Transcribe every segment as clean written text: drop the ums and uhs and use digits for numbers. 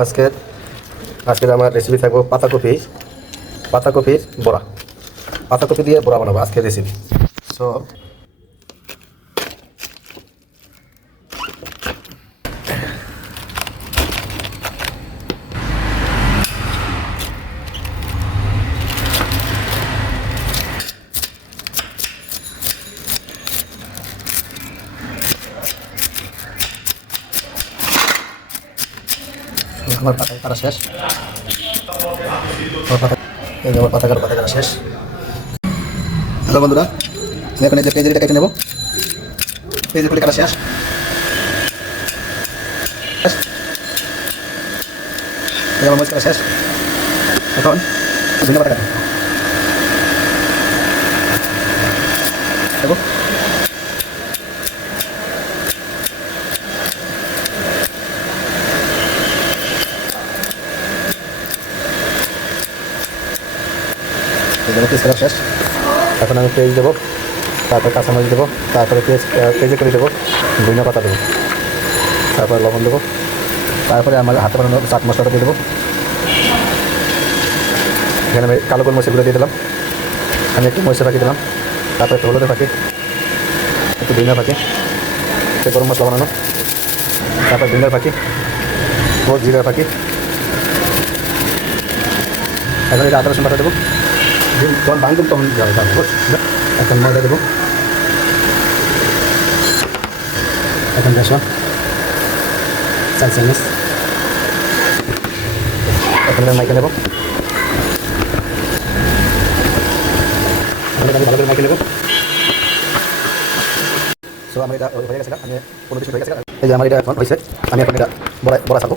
আজকে আমার রেসিপি থাকবো পাতাকপির বড়া। পাতাকপি দিয়ে বড়া বানাবো আজকের রেসিপি। সো আমার পাতা কাটা শেষ। আমার পাতা কাটা শেষ। হ্যালো বন্ধুরা, আমি এখন এই যে পেঁয়াজটা কেটে নেব। পেঁয়াজের ফুলি কাটা শেষ। আমার মরিচ কাটা শেষ। এখন ধনিয়া পাতা কাটা দেবো। পেঁয়াজ কাটা শেষ। এখন আমি পেঁয়াজ দেবো, তারপর কাঁচামরিচ দেবো, তারপরে পেঁয়াজে করে দেবো, ধনিয়া পাতা দেবো, তারপরে লবণ দেবো, তারপরে আমার হাতে বানানো চাট মশলাটা দিয়ে দেবো। এখানে আমি কালো গোলমরিচের গুঁড়ো দিয়ে দিলাম, আমি একটু মরিচের পাখি দিলাম, তারপরে একটু হলুদের পাখি, একটু ধনিয়া পাখি, একটু গরম মশলা বানানো, তারপর ধনিয়ার পাখি ও জিরার পাখি। এখন এটা আদা রসুন বাটা দেবো, যখন বাঙুন তখন যাবে। এখন ময়দা দেবো, এখন বেসন 4 চামচ, এখন মাইকে নেব, ভালো করে মাইকে নেব। সো আমার এটা হয়ে গেছে, আমি 15 মিনিট হয়ে গেছে। এই যে আমার এটা এখন হয়েছে, আমি এখন এটা বড়া ছাড়বো,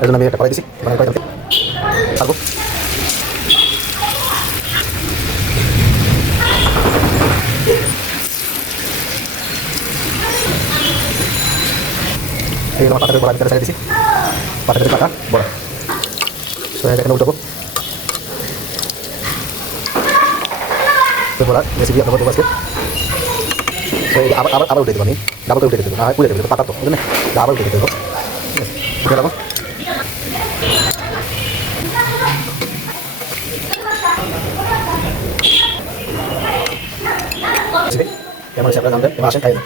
এই জন্য আমি এটা করাই দিচ্ছি। ছাড়বো এই আমার পাতাটা বড়া ভিতরে ছেড়ে দিচ্ছি, পাতাটা পাতা বড়া। সো এখানে উঠাবো বড়ার রেসিপি আপনার দেবো আজকে। সো আবার উঠে দেবো, আমি ডাবল করে উঠে দেবো, না উঠে দেবো পাতা তো বুঝলেন, আবার উঠে দেবো। উঠে দেবো কেমন হিসাবে জানবেন, এবার আসেন খাই দেন।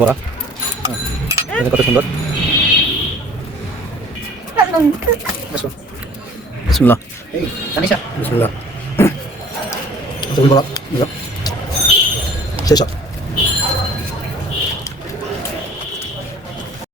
বড়া কত সুন্দর। বিসমিল্লাহ, বিসমিল্লাহ। বড়া শেষ।